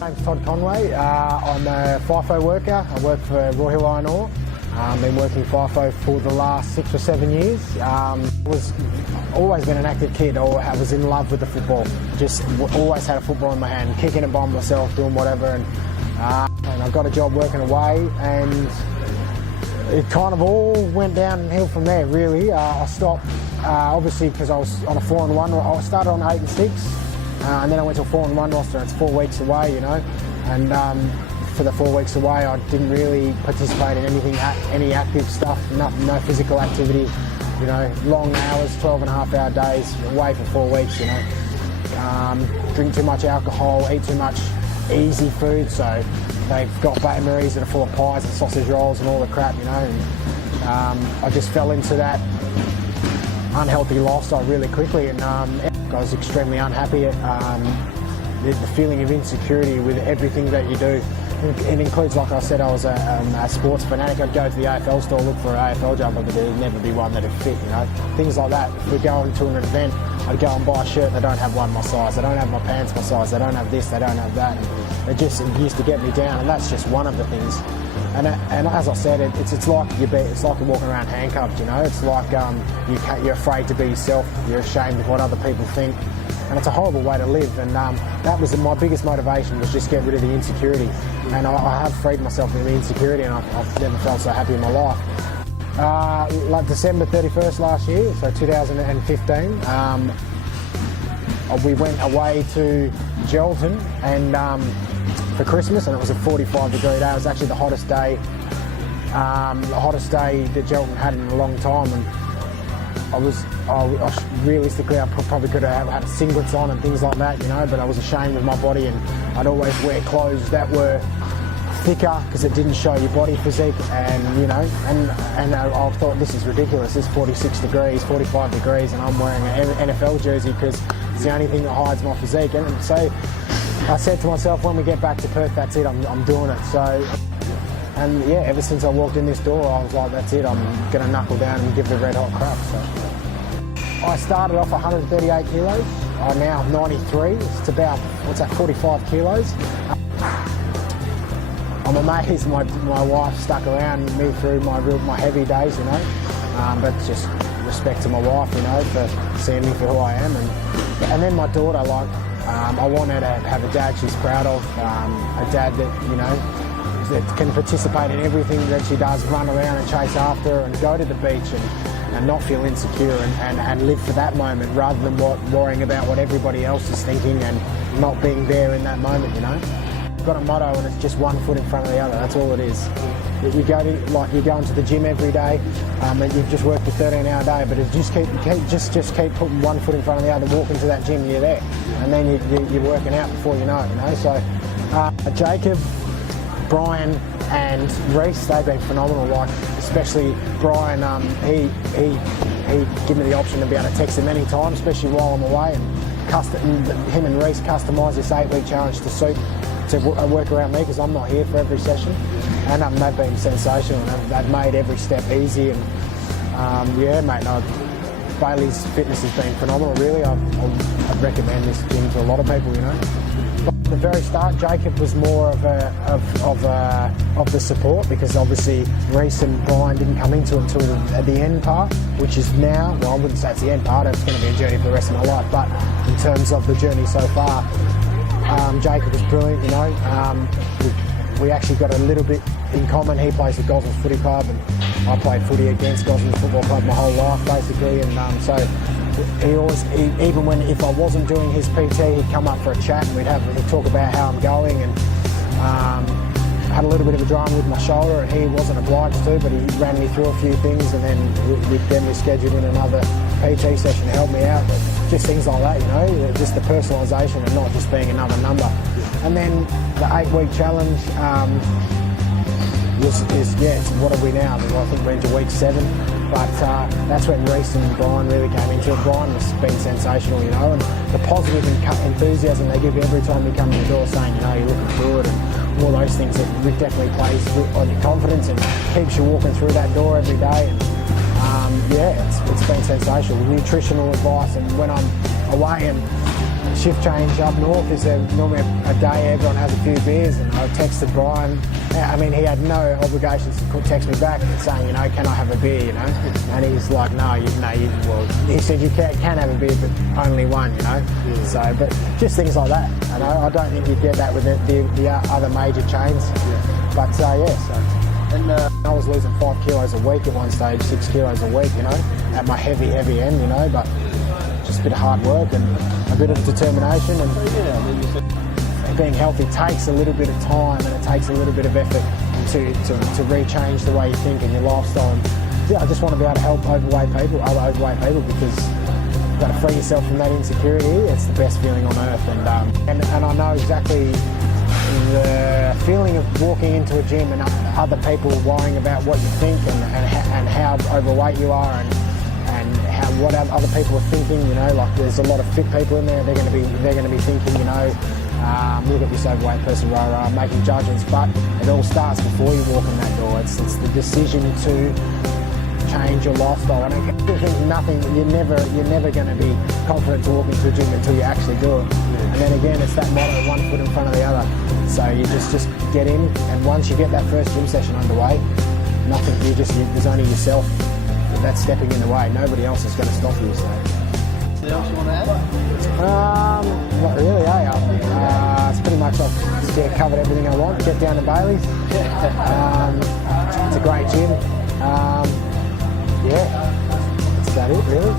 My name's Todd Conway. I'm a FIFO worker. I work for Royal Hill Iron Ore. Been working FIFO for the last 6 or 7 years. Was always been an active kid. I was in love with the football. Just always had a football in my hand, kicking it by myself, doing whatever. And I got a job working away, and it kind of all went downhill from there. Really, I stopped obviously because I was on a 4-and-1. I started on 8 and 6. And then I went to a 4-and-1 roster. It's 4 weeks away, you know, and for the 4 weeks away, I didn't really participate in anything, any active stuff, no physical activity, you know, long hours, 12.5-hour days, away for 4 weeks, you know. Drink too much alcohol, eat too much easy food, so they've got Baton Marie's that are full of pies and sausage rolls and all the crap, you know, and I just fell into that unhealthy lifestyle really quickly, and I was extremely unhappy at the feeling of insecurity with everything that you do. It includes, like I said, I was a sports fanatic. I'd go to the AFL store, look for an AFL jumper, but there'd never be one that'd fit, you know. Things like that. If we're going to an event, I'd go and buy a shirt, they don't have one my size, they don't have my pants my size, they don't have this, they don't have that. And it used to get me down, and that's just one of the things. And as I said, it's like it's like you're walking around handcuffed, you know. It's like you're afraid to be yourself, you're ashamed of what other people think. And it's a horrible way to live, and that was my biggest motivation, was just get rid of the insecurity. And I have freed myself from the insecurity, and I've never felt so happy in my life. Like December 31st last year, so 2015, we went away to Gelton and for Christmas, and it was a 45-degree day. It was actually the hottest day that Gelton had in a long time, and realistically, I probably could have had singlets on and things like that, you know, but I was ashamed of my body, and I'd always wear clothes that were thicker because it didn't show your body physique, and you know, and I thought, this is ridiculous. It's 46 degrees, 45 degrees, and I'm wearing an NFL jersey because it's the only thing that hides my physique. And so I said to myself, when we get back to Perth, that's it, I'm doing it. So, and yeah, ever since I walked in this door, I was like, that's it, I'm going to knuckle down and give the red hot crap. So I started off 138 kilos. I'm now 93. It's about, 45 kilos. I'm amazed my wife stuck around me through my heavy days, you know. But just respect to my wife, you know, for seeing me for who I am. And then my daughter, like, I want her to have a dad she's proud of, a dad that, you know, that can participate in everything that she does, run around and chase after her and go to the beach and not feel insecure and live for that moment rather than worrying about what everybody else is thinking and not being there in that moment, you know. I've got a motto, and it's just one foot in front of the other. That's all it is. You go into the gym every day, and you've just worked a 13-hour day, but if just keep putting one foot in front of the other, walk into that gym, and you're there, and then you're working out before you know it, you know. So Jacob, Brian and Reese, they've been phenomenal. Like, especially Brian, he gave me the option to be able to text him any time, especially while I'm away, and him and Reese customised this 8-week challenge to work around me because I'm not here for every session, and they've been sensational. They've made every step easy, and yeah, mate, no, Bailey's Fitness has been phenomenal. Really, I'd recommend this gym to a lot of people, you know. At the very start, Jacob was more of the support, because obviously Reese and Brian didn't come into it till the end part, which is now, well, I wouldn't say it's the end part, it's going to be a journey for the rest of my life, but in terms of the journey so far, Jacob was brilliant, you know. We actually got a little bit in common. He plays at Gosnells Footy Club, and I played footy against Gosnells Football Club my whole life, basically, and so even if I wasn't doing his PT, he'd come up for a chat, and we'd talk about how I'm going, and had a little bit of a drama with my shoulder, and he wasn't obliged to, but he ran me through a few things, and then we scheduled in another PT session to help me out. But just things like that, you know, just the personalisation and not just being another number. And then the 8-week challenge it's what are we now? I think we're into week 7. But that's when Reese and Brian really came into it. Brian has been sensational, you know, and the positive enthusiasm they give you every time you come in the door, saying, you know, you're looking good, and all those things, that definitely plays on your confidence and keeps you walking through that door every day. And yeah, it's been sensational. Nutritional advice, and when I'm away and shift change up north is normally a day everyone has a few beers, and I texted Brian. I mean, he had no obligations to text me back saying, you know, can I have a beer, you know? And he's like, no, well, he said you can have a beer, but only one, you know? Yeah. So, but just things like that, you know? I don't think you'd get that with the other major chains. Yeah. But, yeah, so. And I was losing 5 kilos a week at one stage, 6 kilos a week, you know, at my heavy end, you know, but just a bit of hard work and a bit of determination, and being healthy takes a little bit of time, and it takes a little bit of effort to rechange the way you think and your lifestyle. And yeah, I just want to be able to help other overweight people, because you've got to free yourself from that insecurity. It's the best feeling on earth, and I know exactly the feeling of walking into a gym and other people worrying about what you think and how overweight you are, and what other people are thinking. You know, like there's a lot of fit people in there. They're going to be thinking, you know, look at this overweight person, making judgments. But it all starts before you walk in that door. It's the decision to change your lifestyle. And I think nothing. You're never going to be confident to walk into a gym until you actually do it. And then again, it's that motto: one foot in front of the other. So you just get in, and once you get that first gym session underway, there's only yourself that's stepping in the way. Nobody else is going to stop you. So. Anything else you want to add? Not really, it's pretty much I've covered everything I want. Get down to Bailey's. It's a great gym. Yeah, that's about it really.